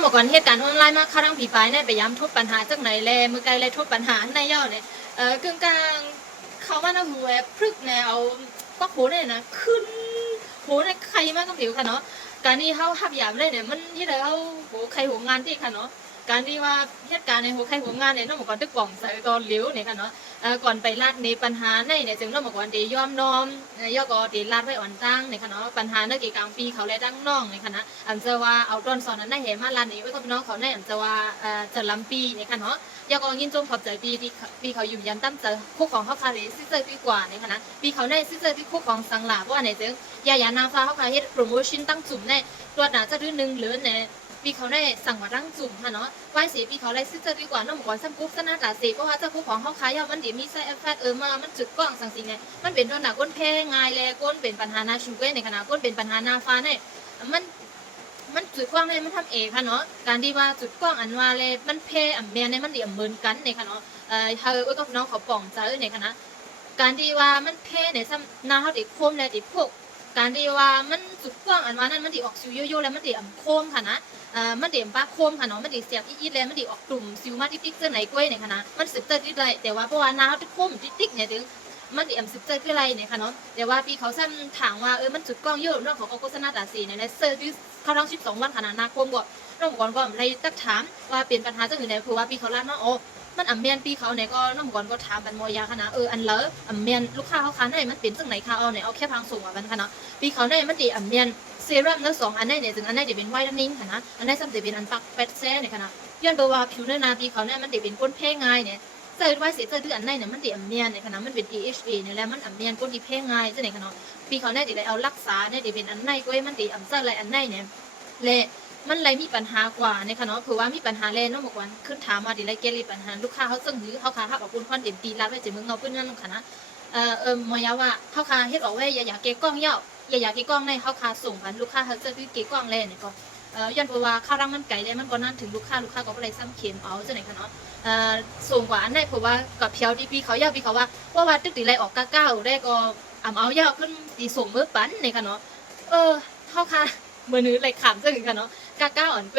อกมาก่อนเหตุการณ์ออนไลน์มาข้ารังผีปลายเนี่ยไปย้ำทุบปัญหาจากไหนแลมือไกลเลยทุบปัญหาในย่อเนี่ยกึ่งกลางเขาว่านะหัวพรึกแนวก็โหเนี่ยนะขึ้นโหเนี่ยใครมากก็ผิวค่ะเนาะการนี้เขาหับหยามเลยเนี่ยมันที่เราโหใครหัวงานที่ค่ะเนาะการที่ว่าเหตุการณ์ในหัวใครหัวงานเนี่ยน้องบอกก่อนตึกกล่องใส่ตอนเลี้ยวเนี่ยค่ะเนาะก่อนไปลาดในปัญหาในเนี่ยจึงน้องบอกก่อนดียอมน้อมย่อก็ดีลาดไว้อ่อนตั้งเนี่ยค่ะเนาะปัญหาในกี่กลางปีเขาเลยตั้งน้องเนี่ยค่ะนะอันเจว่าเอาต้นสอนนั้นได้เห็นมาลานนี้ไว้กับน้องเขาในอันเจว่าจะลำปีเนี่ยค่ะเนาะย่อก็ยินจงขอบใจปีเขาอยู่ยันตั้มเจอคู่ของเขาคาริซิเจอร์ปีกว่าเนี่ยค่ะนะปีเขาในซิเจอร์ปีคู่ของสังหลาเพราะว่าเนี่ยจึงยานาฟ้าเขาคาเฮ็ดโปรโมชั่นตั้งจุ่มในตัวหนาจะดื้อนึงหรือเนี่ยปีเขาได้สั่งว่าตั้งจุ่มค่ะเนาะไว้สีปีเขาได้ซิเจอร์ปีกว่าน้องบอกว่าซ้ำกุ๊บสนาตาสีเพราะว่าเจ้าคู่ของเขาขายย่อมันดีมีไซเอฟเฟกมามันจุดกว้างสังสิเนี่ยมันเป็นตัวหนาก้นแพ้ง่ายเลยก้นเป็นปัญหาหน้าชูเก้ในขณะก้นเป็นปัญหาหน้าฟ้าเนี่ยมันจุดกว้างเลยมันทำเองค่ะเนาะการที่ว่าจุดกว้างอันว่าเลยมันเพอ่ำเมียเนี่ยมันเดี่ยมเหมือนกันในค่ะเนาะเธอก็น้องเขาป่องใจในค่ะนะการที่ว่ามันเพเนี่ยซ้ำหน้าเขาติดโคมเลยติดพวกการที่ว่ามันจุดกว้างอันว่านั้นมันติออกซิวโยแล้วมันติอ่ำโคมค่ะนะมันเดี่ยมป้าโคมค่ะเนาะมันติเสียบอีดเลยมันติออกกลุ่มซิวมาติ๊กเจอไหนกล้วยเนี่ยค่ะนะมันสืบเจอที่ไรแต่ว่าเพราะว่าหน้าเขาติดโคมติ๊กเนี่ยถึงมันติอ่ำสืบเจอที่ไรเนี่ยค่ะเนาะแต่ว่าปีเขาซ้ำถามว่ามันจุดกว้างเยอะเรื่องของโฆษณาตาสีเนี่ยเซอร์ที่เขาทั้ง12 วันขนาดนาคมก็น้องก่อนก็อะไรตักถามว่าเปลี่ยนปัญหาจะอยู่ไหนคือว่าปีเขาลาดมาโอ้มันอ่ำเมียนปีเขาเนี่ยก็น้องก่อนก็ถามบันมอยาขนาดอันเลอะอ่ำเมียนลูกค้าเขาค้าในมันเป็นจังไหนคะเอาเนี่ยเอาแค่พังส่งอ่ะบันขนาดปีเขาในมันดีอ่ำเมียนเซรั่มแล้ว2 อันในเนี่ยถึงอันในจะเป็นไวท์นิ่งค่ะนะอันในซ้ำจะเป็นอันปักเป็ดแซ่เนี่ยค่ะนะย้อนไปว่าผิวเนื้อนาปีเขาเนี่ยมันจะเป็นก้นแพ้ง่ายเนี่ยเจอไว้เสียเจอที่อันในเนี่ยมันดีอ่ำเมียนเนี่ยค่ะนะมันเป็น DHA เนี่ยแล้วมันอ่ำเมียนก้นที่แพ้ง่ายจะไหนค่ะเนาะปีเขาเนี่ยจะได้เอารักษาเนี่ยจะเป็นอันในก็มันดีอ่ำเจออะไรอันในเนี่ยเลยมันเลยมีปัญหากว่าในค่ะเนาะคือว่ามีปัญหาเลยน้องบอกว่าขึ้นถามมาดิเลยเกลีปัญหาลูกค้าเขาซึ่งหรือเขาค้ากับคุณควันเด่นตีรับไว้จะมึงเอาเพื่อนนั่นค่ะนะมอยาว่าเขาค้าเฮ็ดออกไว้อย่าเกกล้องเยาอย่าเกกล้องในเขาค้าส่งกันลูกค้าเขาจะคือเกกล้องเลยเนี่ยก็ยันเพราะว่าข้าวรังมันไก่เลยมันก็นั่นถึงลูกค้าก็เลยซ้ำเข็มเอาจะไหนค่ะเนาะส่งกว่าอันได้เพราะว่ากับเพียวดีปีเขาเยาปีเขาว่าตึกตีไรออกก้าวได้ก็เอาเยาขึ้นตีส่งมือปั้นในค่ะเนาะเขาค้ามือนื้อไรขำจะถึงค่ะเนาะก้าวอ่อนไป